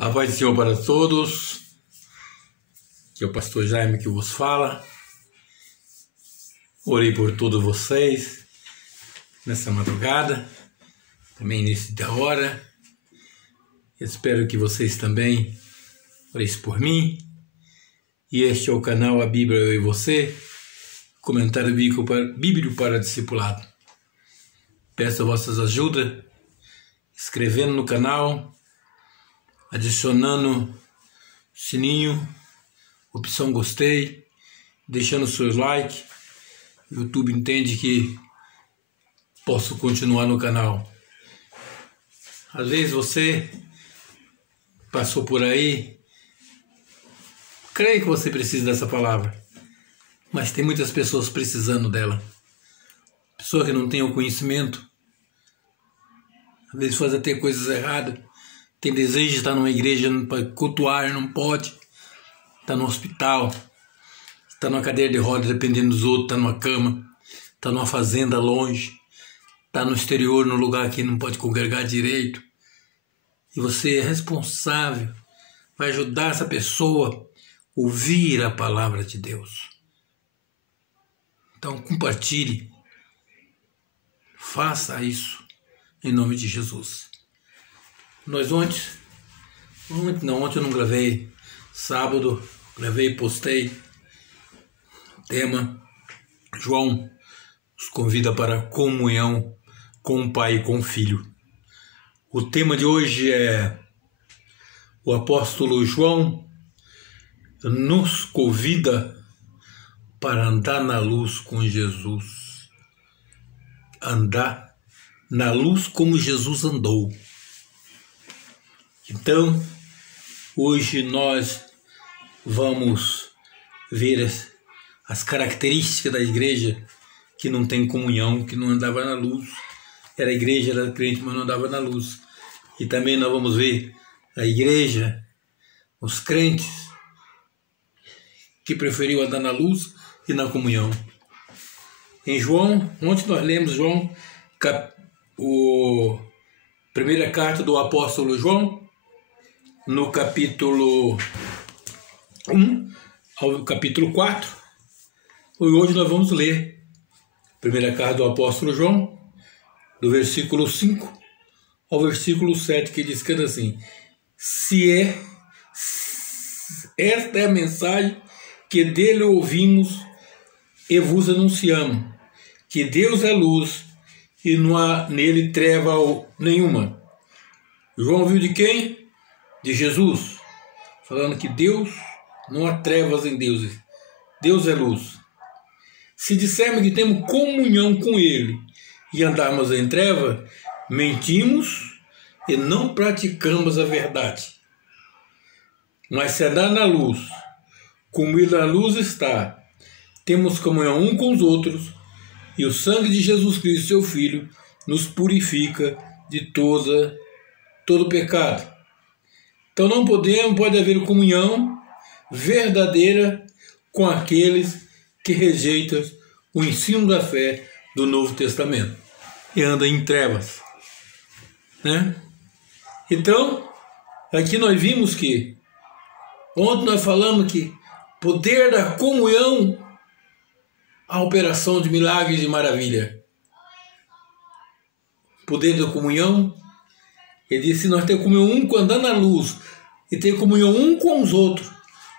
A paz do Senhor para todos, que é o pastor Jaime que vos fala. Orei por todos vocês nessa madrugada, também início da hora. Espero que vocês também orem por mim. E este é o canal A Bíblia Eu e Você, comentário bíblico para discipulado. Peço vossas ajudas, inscrevendo no canal, adicionando sininho, opção gostei, deixando seus likes. O YouTube entende que posso continuar no canal. Às vezes você passou por aí, creio que você precisa dessa palavra, mas tem muitas pessoas precisando dela. Pessoa que não tem o conhecimento, às vezes faz até coisas erradas, tem desejo de estar numa igreja para cultuar, não pode, está no hospital, está numa cadeira de rodas dependendo dos outros, está numa cama, está numa fazenda longe, está no exterior, num lugar que não pode congregar direito. E você é responsável, vai ajudar essa pessoa a ouvir a palavra de Deus. Então compartilhe, faça isso em nome de Jesus. Ontem eu não gravei, sábado gravei e postei tema. João nos convida para a comunhão com o Pai e com o Filho. O tema de hoje é: o apóstolo João nos convida para andar na luz com Jesus. Andar na luz como Jesus andou. Então, hoje nós vamos ver as características da igreja que não tem comunhão, que não andava na luz. Era igreja, era crente, mas não andava na luz. E também nós vamos ver a igreja, os crentes, que preferiu andar na luz e na comunhão. Em João, ontem nós lemos João, primeira carta do apóstolo João, no capítulo 1 ao capítulo 4. E hoje nós vamos ler a primeira carta do apóstolo João, do versículo 5 ao versículo 7, que diz que assim: esta é a mensagem que dele ouvimos e vos anunciamos, que Deus é luz e não há nele treva nenhuma. João viu de quem? De Jesus, falando que Deus, não há trevas em Deus, Deus é luz. Se dissermos que temos comunhão com Ele e andarmos em treva, mentimos e não praticamos a verdade. Mas se andar na luz, como Ele na luz está, temos comunhão um com os outros, e o sangue de Jesus Cristo, seu Filho, nos purifica de todo pecado. Então não pode haver comunhão verdadeira com aqueles que rejeitam o ensino da fé do Novo Testamento e andam em trevas, né? Então, aqui nós vimos que ontem nós falamos que poder da comunhão, a operação de milagres e maravilha. Poder da comunhão, ele disse: nós temos comunhão um com andar na luz e ter comunhão um com os outros.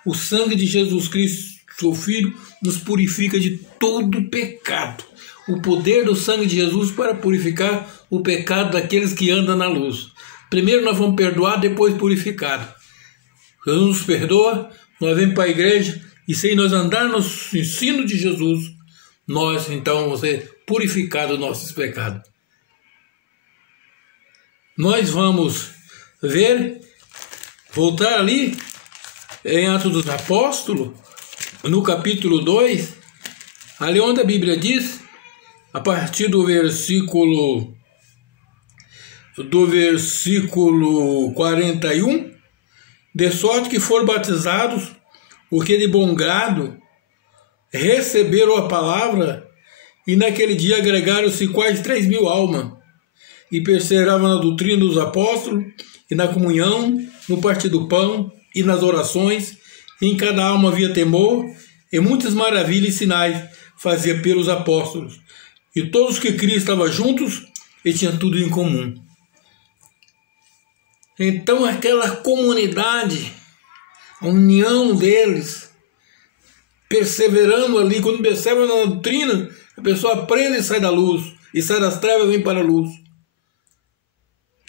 O sangue de Jesus Cristo, seu Filho, nos purifica de todo pecado. O poder do sangue de Jesus para purificar o pecado daqueles que andam na luz. Primeiro nós vamos perdoar, depois purificado. Jesus nos perdoa, nós vamos para a igreja, e se nós andar no ensino de Jesus, nós então vamos ser purificados dos nossos pecados. Nós vamos voltar ali em Atos dos Apóstolos, no capítulo 2, ali onde a Bíblia diz, a partir do versículo 41, de sorte que foram batizados, porque de bom grado receberam a palavra, e naquele dia agregaram-se quase 3.000 almas, e perseveravam na doutrina dos apóstolos, e na comunhão, no partir do pão e nas orações. Em cada alma havia temor, e muitas maravilhas e sinais fazia pelos apóstolos. E todos que criam estavam juntos e tinham tudo em comum. Então aquela comunidade, a união deles, perseverando ali, quando percebe na doutrina, a pessoa aprende e sai da luz, e sai das trevas e vem para a luz.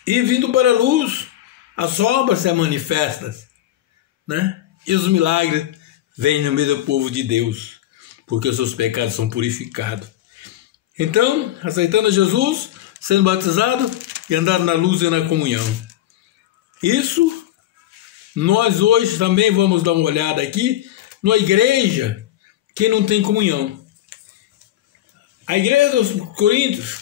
E vindo para a luz, as obras se manifestam, né? E os milagres vêm no meio do povo de Deus, porque os seus pecados são purificados. Então, aceitando Jesus, sendo batizado e andando na luz e na comunhão. Isso, nós hoje também vamos dar uma olhada aqui na igreja que não tem comunhão. A igreja dos Coríntios,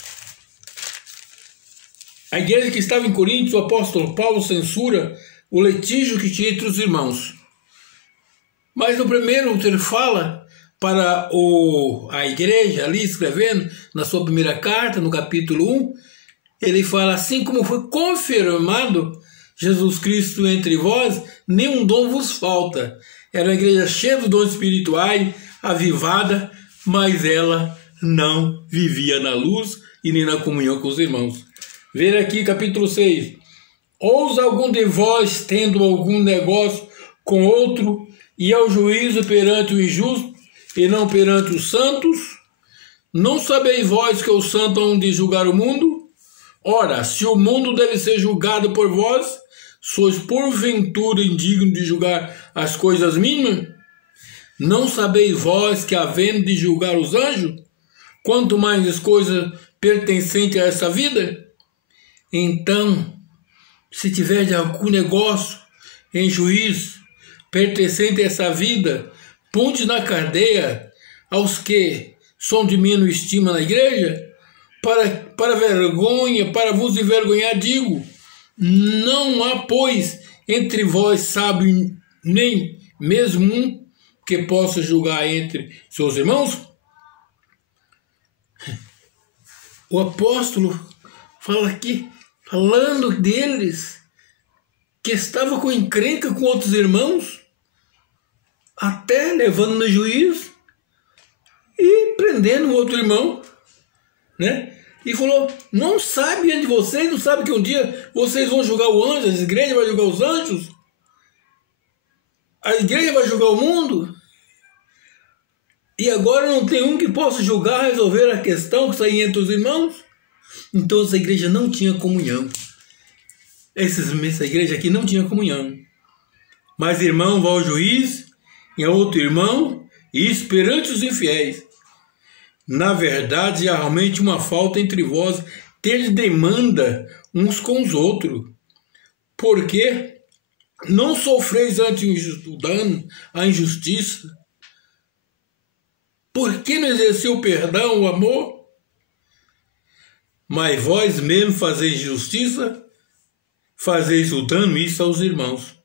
a igreja que estava em Coríntios, o apóstolo Paulo censura o litígio que tinha entre os irmãos. Mas no primeiro ele fala para a igreja ali escrevendo na sua primeira carta, no capítulo 1, ele fala assim: como foi confirmado Jesus Cristo entre vós, nenhum dom vos falta. Era uma igreja cheia de dons espirituais, avivada, mas ela não vivia na luz e nem na comunhão com os irmãos. Ver aqui capítulo 6. Ousa algum de vós, tendo algum negócio com outro, e ao juízo perante o injusto, e não perante os santos? Não sabeis vós que os santos hão de julgar o mundo? Ora, se o mundo deve ser julgado por vós, sois porventura indignos de julgar as coisas mínimas? Não sabeis vós que, havendo de julgar os anjos, quanto mais as coisas pertencentes a essa vida? Então, se tiver algum negócio em juízo pertencente a essa vida, ponte na cadeia aos que são de menos estima na igreja, para vergonha, para vos envergonhar, digo, não há, pois, entre vós sábio, nem mesmo um que possa julgar entre seus irmãos? O apóstolo fala aqui, falando deles, que estava com encrenca com outros irmãos, até levando no juízo e prendendo o outro irmão, né? E falou: não sabe de vocês, não sabe que um dia vocês vão julgar o anjo, a igreja vai julgar os anjos, a igreja vai julgar o mundo, e agora não tem um que possa julgar, resolver a questão que está aí entre os irmãos? Então essa igreja não tinha comunhão. Essa igreja aqui não tinha comunhão. Mas irmão vai ao juiz, e a outro irmão, e perante os infiéis. Na verdade, há realmente uma falta entre vós, ter demanda uns com os outros. Porque não sofreis antes o dano, a injustiça? Por que não exerceu o perdão, o amor? Mas vós mesmo fazeis justiça, fazeis o dano, isso aos irmãos.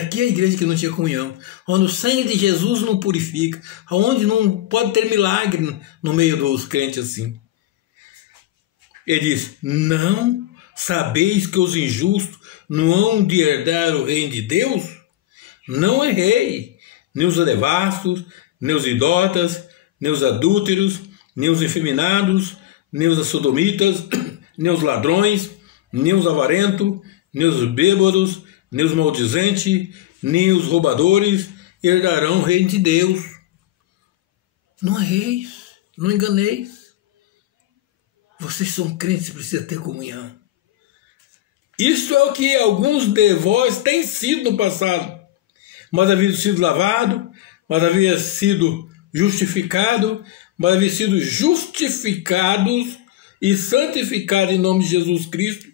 Aqui é a igreja que não tinha comunhão, onde o sangue de Jesus não purifica, onde não pode ter milagre no meio dos crentes assim. Ele diz: não sabeis que os injustos não hão de herdar o reino de Deus? Não errei, nem os devassos, nem os idólatras, nem os adúlteros, nem os efeminados, nem os sodomitas, nem os ladrões, nem os avarentos, nem os bêbados, nem os maldizentes, nem os roubadores herdarão o reino de Deus. Não erreis, não enganeis. Vocês são crentes, precisam ter comunhão. Isso é o que alguns de vós têm sido no passado. Mas havia sido lavado, mas havia sido justificado, mas havia sido justificados e santificados em nome de Jesus Cristo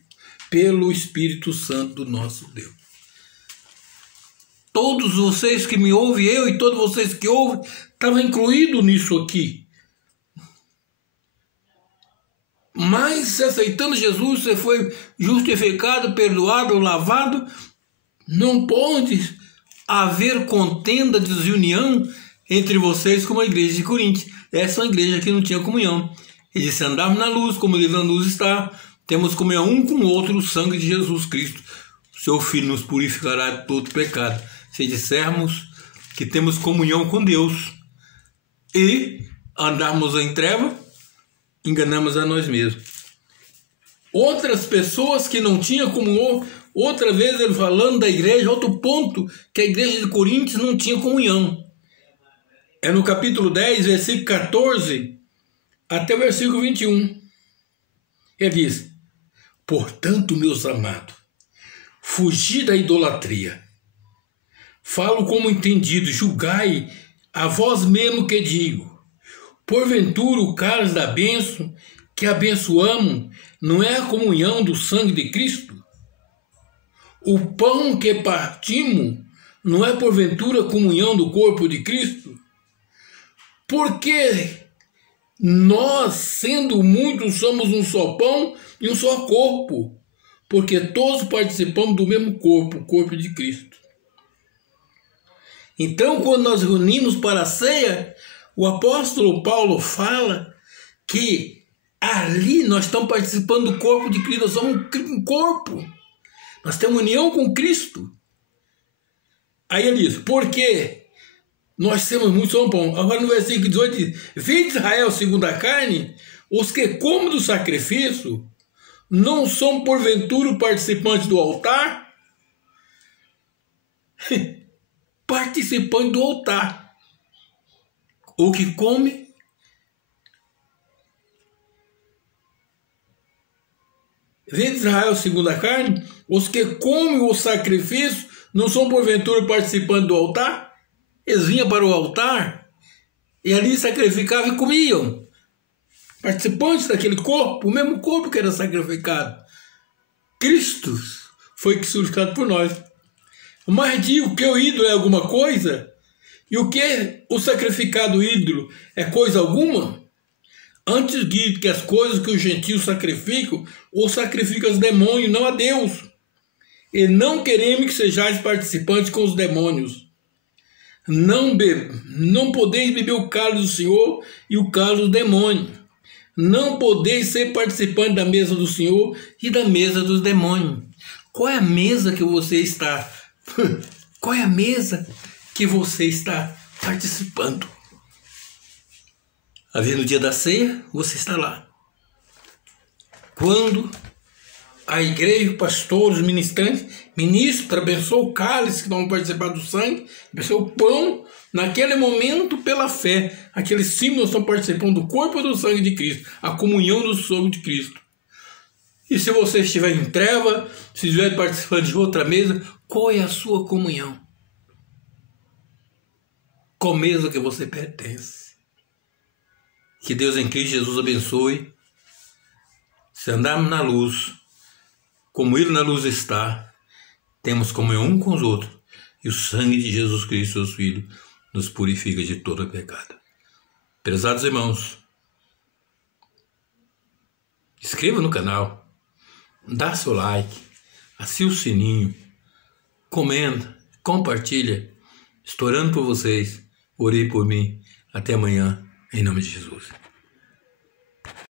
pelo Espírito Santo do nosso Deus. Todos vocês que me ouvem, eu e todos vocês que ouvem, estavam incluídos nisso aqui. Mas aceitando Jesus, você foi justificado, perdoado, lavado. Não pode haver contenda, desunião entre vocês como a igreja de Coríntios. Essa é uma igreja que não tinha comunhão. Ele disse: andava na luz, como ele na luz está, temos comunhão um com o outro, o sangue de Jesus Cristo, seu Filho, nos purificará de todo pecado. Se dissermos que temos comunhão com Deus e andarmos em treva, enganamos a nós mesmos. Outras pessoas que não tinham comunhão, outra vez ele falando da igreja, outro ponto, que a igreja de Coríntios não tinha comunhão. É no capítulo 10, versículo 14, até o versículo 21. Ele diz: portanto, meus amados, fugi da idolatria. Falo como entendido, julgai a vós mesmo que digo. Porventura o cálice da bênção que abençoamos não é a comunhão do sangue de Cristo? O pão que partimos não é porventura a comunhão do corpo de Cristo? Porque nós, sendo muitos, somos um só pão e um só corpo, porque todos participamos do mesmo corpo, o corpo de Cristo. Então, quando nós reunimos para a ceia, o apóstolo Paulo fala que ali nós estamos participando do corpo de Cristo, nós somos um corpo, nós temos união com Cristo. Aí ele diz, porque nós temos muito só um pão. Agora no versículo 18 diz, vede Israel segundo a carne, os que comem do sacrifício não são porventura participantes do altar? Participante do altar. O que come vem de Israel segundo a carne, os que comem o sacrifício não são porventura participantes do altar? Eles vinham para o altar e ali sacrificavam e comiam. Participantes daquele corpo, o mesmo corpo que era sacrificado. Cristo foi crucificado por nós. Mas digo que o ídolo é alguma coisa, e o que o sacrificado ídolo é coisa alguma? Antes digo que as coisas que os gentios sacrificam, ou sacrificam os demônios, não a Deus. E não queremos que sejais participantes com os demônios. Não podeis beber o cálice do Senhor e o cálice do demônio. Não podeis ser participantes da mesa do Senhor e da mesa dos demônios. Qual é a mesa que você está? Qual é a mesa que você está participando? No dia da ceia, você está lá. Quando a igreja, pastores, ministros abençoam o cálice que vão participar do sangue, abençoam o pão, naquele momento, pela fé, aqueles símbolos estão participando do corpo e do sangue de Cristo, a comunhão do sangue de Cristo. E se você estiver em treva, se estiver participando de outra mesa, qual é a sua comunhão? Qual mesa que você pertence? Que Deus em Cristo Jesus abençoe. Se andarmos na luz, como Ele na luz está, temos comunhão um com os outros, e o sangue de Jesus Cristo, seu Filho, nos purifica de todo pecado. Prezados irmãos, inscreva no canal, dá seu like, acione o sininho, comenta, compartilha. Estou orando por vocês, orei por mim. Até amanhã, em nome de Jesus.